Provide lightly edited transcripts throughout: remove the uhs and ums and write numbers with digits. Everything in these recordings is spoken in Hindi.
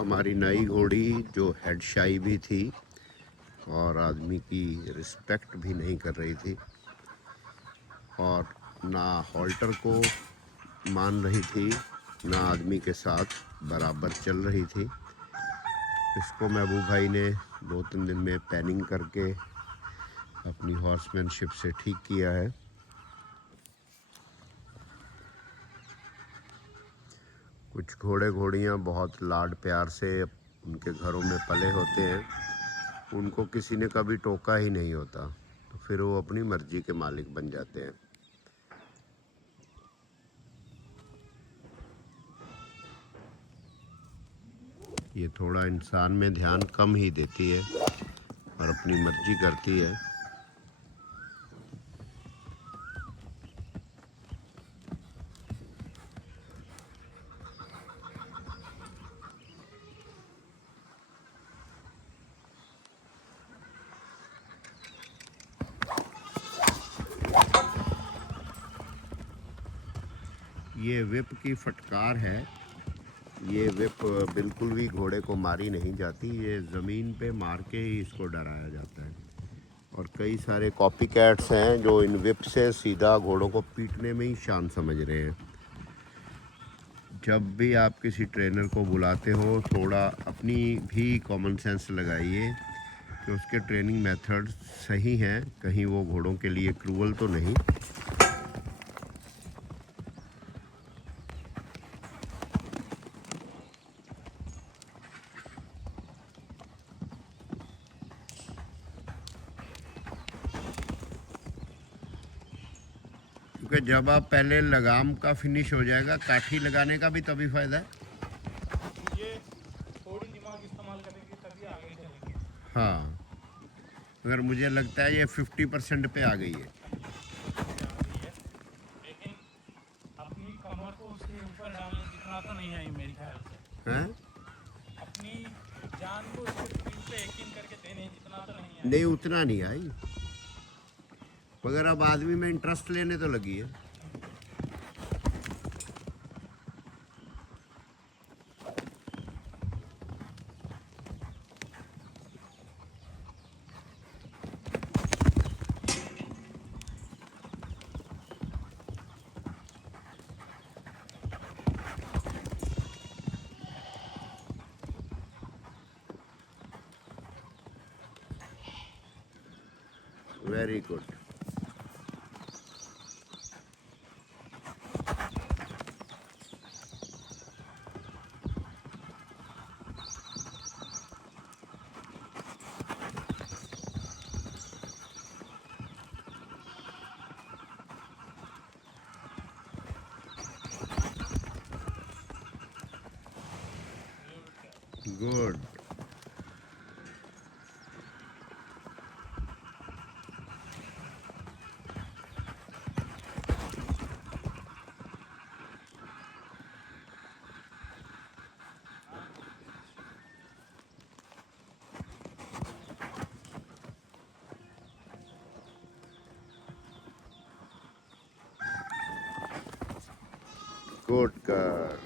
हमारी नई घोड़ी जो हेड शाई भी थी और आदमी की रिस्पेक्ट भी नहीं कर रही थी और ना हॉल्टर को मान रही थी ना आदमी के साथ बराबर चल रही थी। इसको महबूब भाई ने 2-3 दिन में पैनिंग करके अपनी हॉर्समैनशिप से ठीक किया है। कुछ घोड़े घोड़ियाँ बहुत लाड प्यार से उनके घरों में पले होते हैं, उनको किसी ने कभी टोका ही नहीं होता, तो फिर वो अपनी मर्जी के मालिक बन जाते हैं। ये थोड़ा इंसान में ध्यान कम ही देती है और अपनी मर्जी करती है। ये whip की फटकार है। ये whip बिल्कुल भी घोड़े को मारी नहीं जाती, ये ज़मीन पे मार के ही इसको डराया जाता है। और कई सारे कॉपी कैट्स हैं जो इन whip से सीधा घोड़ों को पीटने में ही शान समझ रहे हैं। जब भी आप किसी ट्रेनर को बुलाते हो, थोड़ा अपनी भी कॉमन सेंस लगाइए कि उसके ट्रेनिंग मेथड सही हैं, कहीं वो घोड़ों के लिए क्रूअल तो नहीं। क्योंकि जब आप पहले लगाम का फिनिश हो जाएगा, काठी लगाने का भी तभी फायदा है। ये थोड़ी दिमाग इस्तेमाल करेंगे तभी आगे चलेंगे। हाँ, मगर मुझे लगता है ये 50% पे आ गई है। लेकिन अपनी कमर को उसके ऊपर डालने जितना तो नहीं आई मेरे ख्याल से। हैं? अपनी जान को उसके शरीर पे यकीन करके देने जितना तो नहीं आई। नहीं, उतना नहीं आई, मगर अब आदमी में इंटरेस्ट लेने तो लगी है। Very good. Good. Good girl.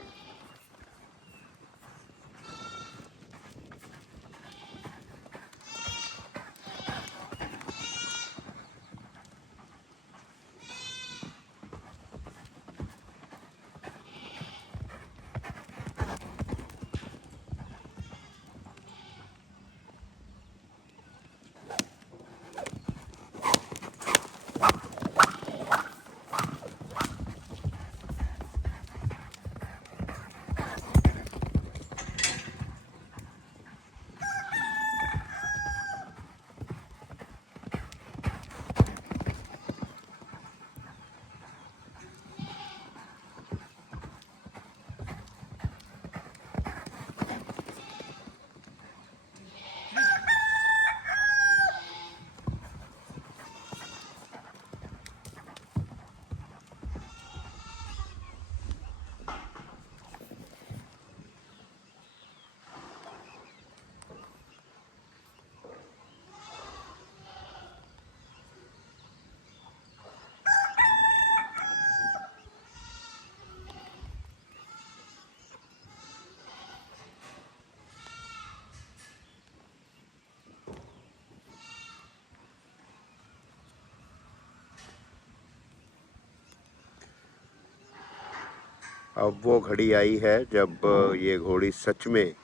अब वो घड़ी आई है जब ये घोड़ी सच में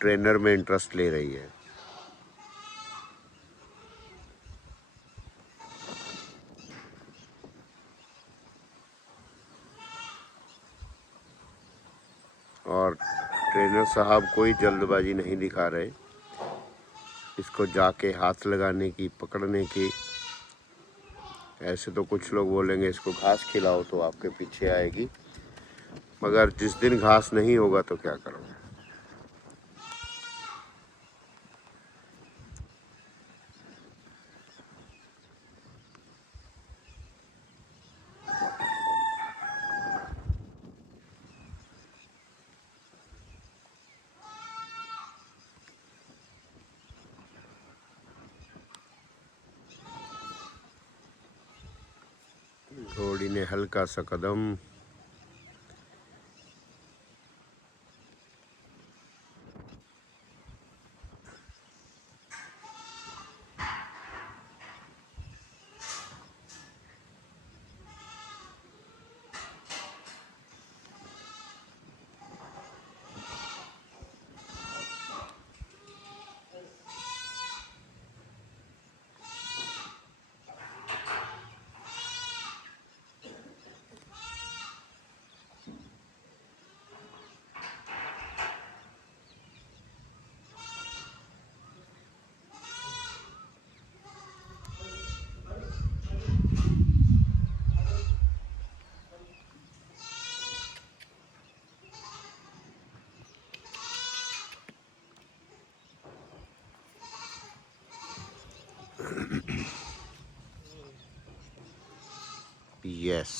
ट्रेनर में इंटरेस्ट ले रही है। और ट्रेनर साहब कोई जल्दबाजी नहीं दिखा रहे, इसको जाके हाथ लगाने की, पकड़ने की। ऐसे तो कुछ लोग बोलेंगे इसको घास खिलाओ तो आपके पीछे आएगी, मगर जिस दिन घास नहीं होगा तो क्या करोगे। घोड़ी ने हल्का सा कदम, यस,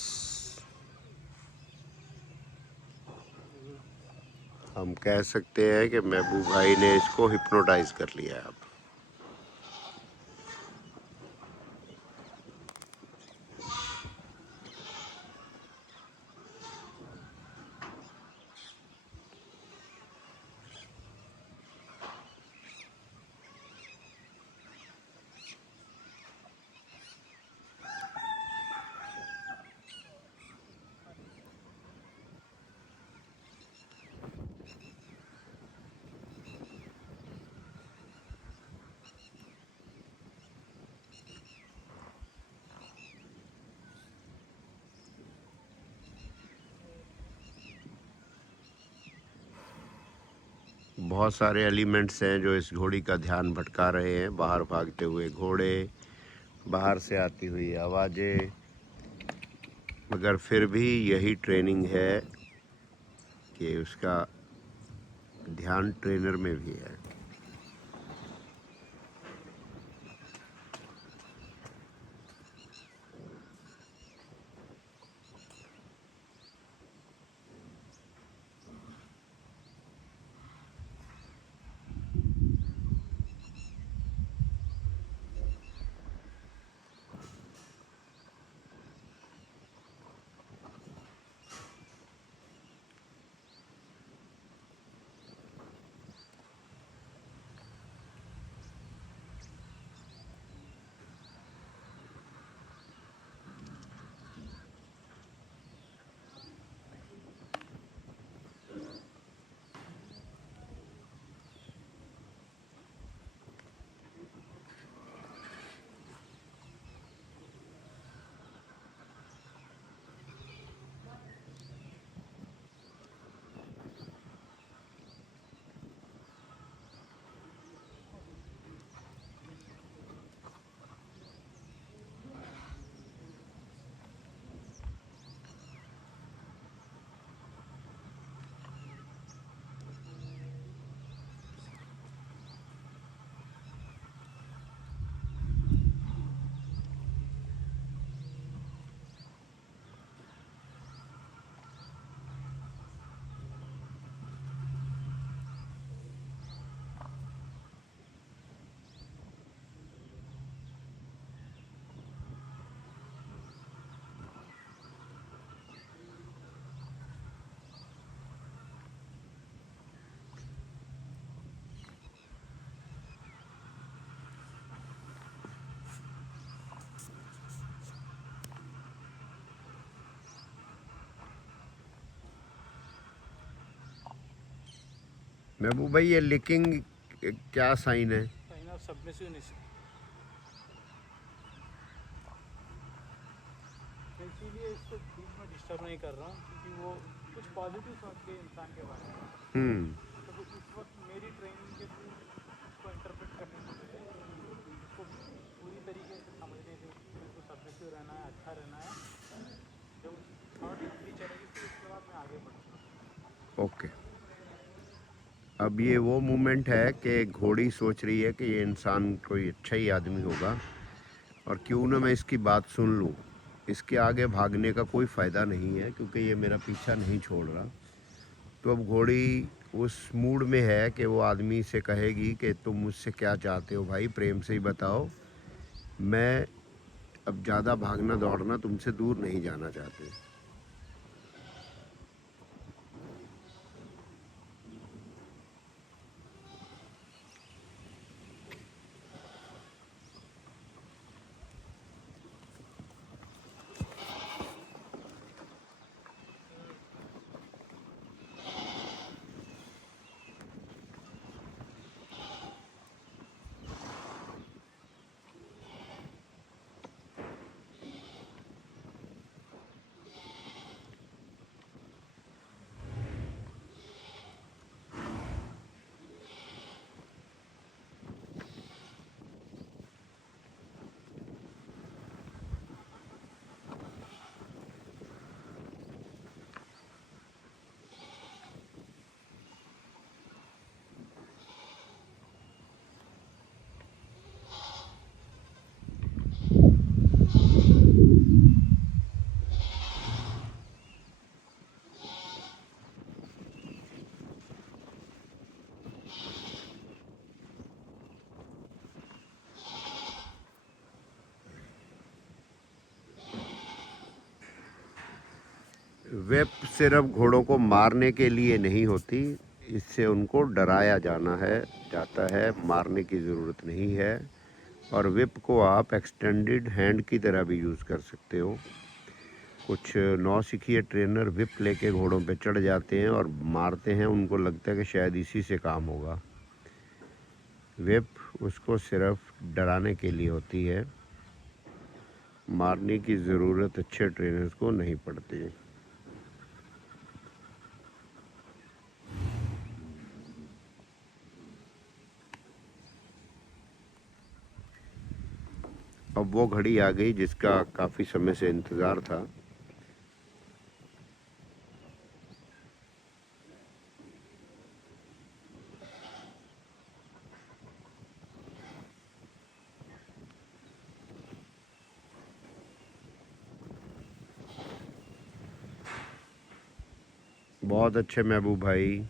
हम कह सकते हैं कि महबूब भाई ने इसको हिप्नोटाइज कर लिया है अब। बहुत सारे एलिमेंट्स हैं जो इस घोड़ी का ध्यान भटका रहे हैं। बाहर भागते हुए घोड़े, बाहर से आती हुई आवाज़ें, मगर फिर भी यही ट्रेनिंग है कि उसका ध्यान ट्रेनर में भी है। महबूब भाई ये licking क्या साइन है? Sign of submissiveness. इसीलिए इसको बीच में डिस्टर्ब नहीं कर रहा हूँ, क्योंकि वो कुछ पॉजिटिव सोच के इंसान के बारे में, तो इस वक्त मेरी ट्रेनिंग के थ्रू उसको इंटरप्रेट करने से पहले उसको पूरी तरीके से समझने से कि मेरे को सबमिसिव रहना है, अच्छा रहना है। जब थॉट लंबी चलेगी फिर उसके बाद मैं आगे बढ़ूँगा। ओके। अब ये वो मोमेंट है कि घोड़ी सोच रही है कि ये इंसान कोई अच्छा ही आदमी होगा और क्यों ना मैं इसकी बात सुन लूँ। इसके आगे भागने का कोई फ़ायदा नहीं है क्योंकि ये मेरा पीछा नहीं छोड़ रहा। तो अब घोड़ी उस मूड में है कि वो आदमी से कहेगी कि तुम मुझसे क्या चाहते हो भाई, प्रेम से ही बताओ। मैं अब ज़्यादा भागना दौड़ना तुमसे दूर नहीं जाना चाहती। वेप सिर्फ घोड़ों को मारने के लिए नहीं होती, इससे उनको डराया जाता है, मारने की ज़रूरत नहीं है। और विप को आप एक्सटेंडेड हैंड की तरह भी यूज़ कर सकते हो। कुछ नौसिखिए ट्रेनर विप लेके घोड़ों पे चढ़ जाते हैं और मारते हैं, उनको लगता है कि शायद इसी से काम होगा। विप उसको सिर्फ डराने के लिए होती है, मारने की ज़रूरत अच्छे ट्रेनर्स को नहीं पड़ती। अब वो घड़ी आ गई जिसका काफ़ी समय से इंतज़ार था। बहुत अच्छे महबूब भाई।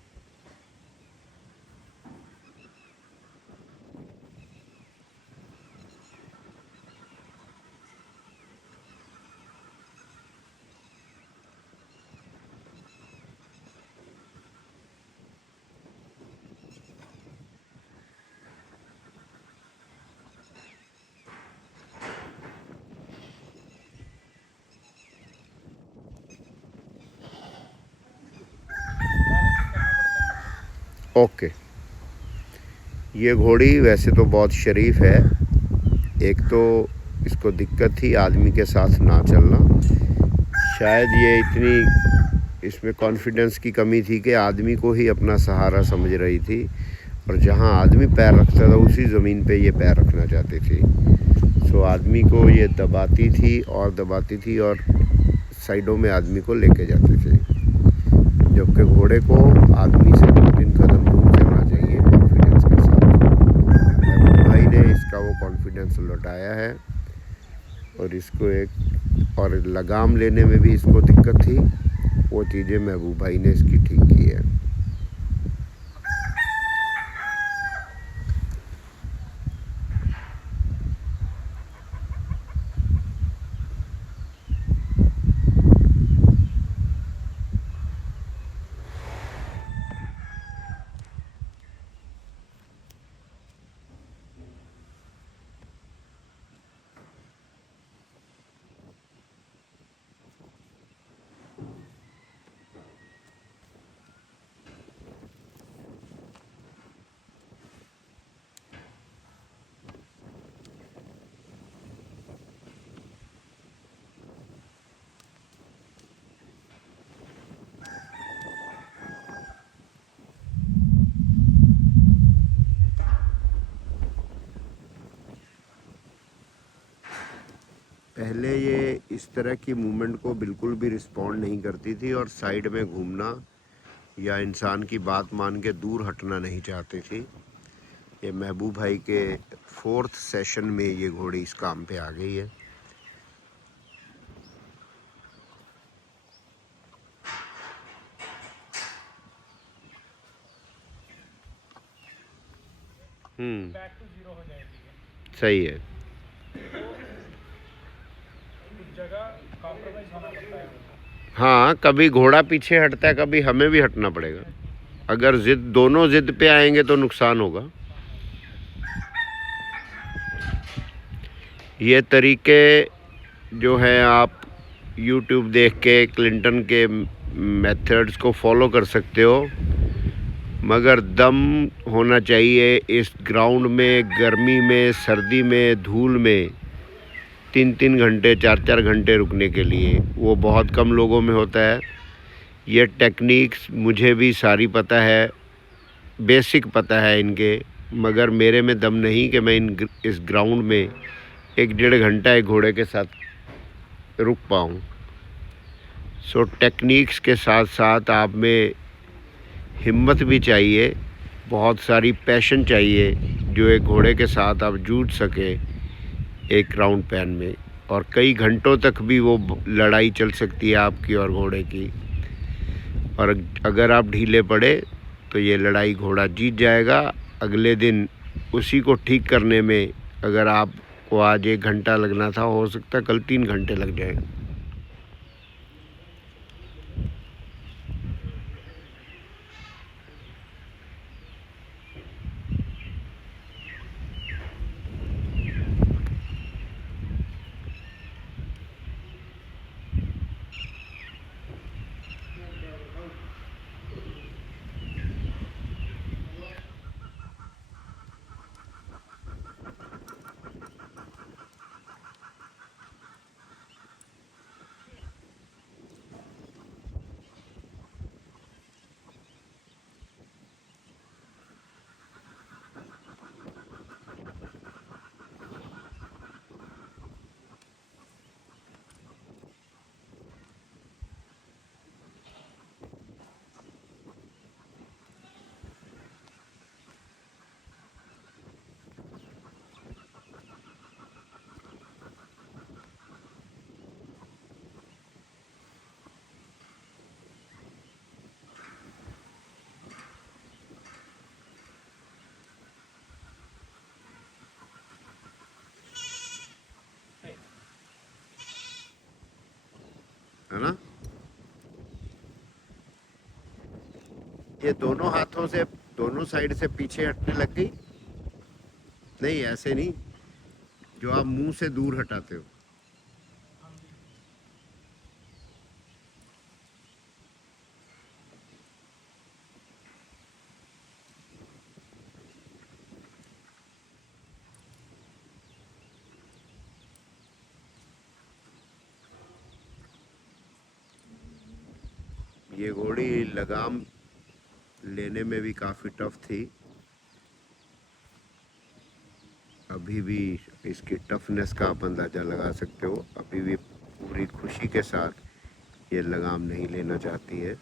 बैलेंसिंग करना पड़ता है मतलब। ओके। ये घोड़ी वैसे तो बहुत शरीफ है। एक तो इसको दिक्कत थी आदमी के साथ ना चलना। शायद ये इतनी इसमें कॉन्फिडेंस की कमी थी कि आदमी को ही अपना सहारा समझ रही थी और जहाँ आदमी पैर रखता था उसी ज़मीन पे ये पैर रखना चाहती थी। सो आदमी को ये दबाती थी और साइडों में आदमी को लेके जाती थी, जबकि घोड़े को आदमी से 2-3 कदम दूर चलना चाहिए कॉन्फिडेंस के साथ। भाई ने इसका वो कॉन्फिडेंस लौटाया है और इसको और लगाम लेने में भी इसको दिक्कत थी, वो चीज़ें महबूब भाई ने इसकी ठीक की है। इस तरह की मूवमेंट को बिल्कुल भी रिस्पॉन्ड नहीं करती थी और साइड में घूमना या इंसान की बात मान के दूर हटना नहीं चाहती थी। ये महबूब भाई के 4th सेशन में ये घोड़ी इस काम पे आ गई है। बैक टू जीरो हो जाएगी। सही है। कुछ जगह कॉम्प्रोमाइज होना पड़ता है। हाँ, कभी घोड़ा पीछे हटता है, कभी हमें भी हटना पड़ेगा। अगर दोनों जिद पे आएंगे तो नुकसान होगा। ये तरीके जो है आप YouTube देख के क्लिंटन के मेथड्स को फॉलो कर सकते हो, मगर दम होना चाहिए इस ग्राउंड में, गर्मी में, सर्दी में, धूल में 3-3 घंटे 4-4 घंटे रुकने के लिए। वो बहुत कम लोगों में होता है। ये टेक्निक्स मुझे भी सारी पता है, बेसिक पता है इनके, मगर मेरे में दम नहीं कि मैं इस ग्राउंड में 1-1.5 घंटा एक घोड़े के साथ रुक पाऊँ। सो टेक्निक्स के साथ साथ आप में हिम्मत भी चाहिए, बहुत सारी पैशन चाहिए, जो एक घोड़े के साथ आप जूझ सके एक राउंड पैन में, और कई घंटों तक भी वो लड़ाई चल सकती है आपकी और घोड़े की। और अगर आप ढीले पड़े तो ये लड़ाई घोड़ा जीत जाएगा। अगले दिन उसी को ठीक करने में अगर आपको आज 1 घंटा लगना था, हो सकता है कल 3 घंटे लग जाए। है ना? ये दोनों हाथों से दोनों साइड से पीछे हटने लग गई। नहीं, ऐसे नहीं, जो आप मुंह से दूर हटाते हो। ये घोड़ी लगाम लेने में भी काफ़ी टफ थी। अभी भी इसकी टफनेस का आप अंदाज़ा लगा सकते हो। अभी भी पूरी खुशी के साथ ये लगाम नहीं लेना चाहती है।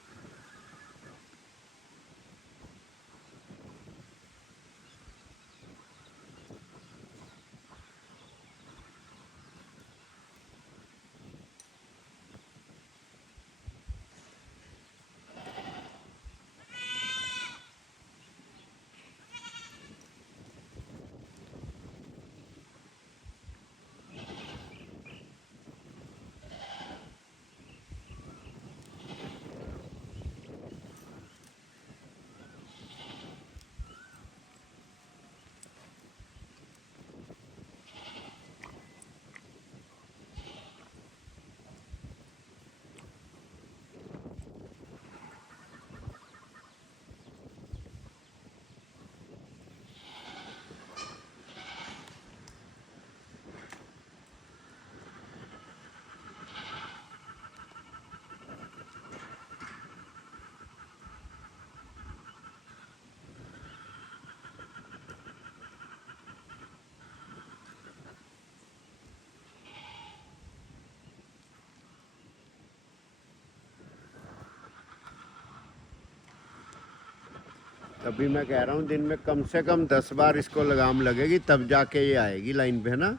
तभी मैं कह रहा हूँ दिन में कम से कम 10 बार इसको लगाम लगेगी, तब जाके ये आएगी लाइन पे, है ना।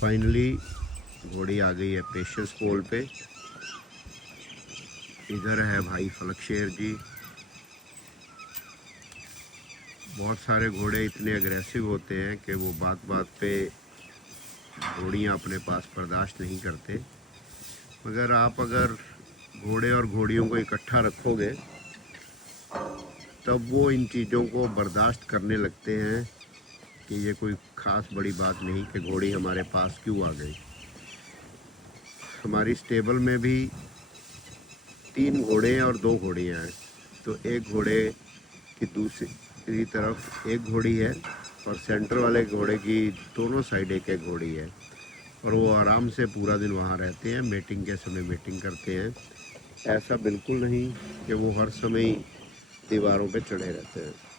फाइनली घोड़ी आ गई है पेशेंस पोल पे। इधर है भाई फलकशेर जी। बहुत सारे घोड़े इतने अग्रेसिव होते हैं कि वो बात बात पे घोड़ियाँ अपने पास बर्दाश्त नहीं करते, मगर आप अगर घोड़े और घोड़ियों को इकट्ठा रखोगे तब वो इन चीज़ों को बर्दाश्त करने लगते हैं कि ये कोई ख़ास बड़ी बात नहीं कि घोड़ी हमारे पास क्यों आ गई। हमारी स्टेबल में भी 3 घोड़े हैं और 2 घोड़ियाँ हैं, तो एक घोड़े की दूसरी तरफ एक घोड़ी है और सेंटर वाले घोड़े की दोनों साइड एक एक घोड़ी है, और वो आराम से पूरा दिन वहाँ रहते हैं, मीटिंग के समय मीटिंग करते हैं। ऐसा बिल्कुल नहीं कि वो हर समय दीवारों पे चढ़े रहते हैं।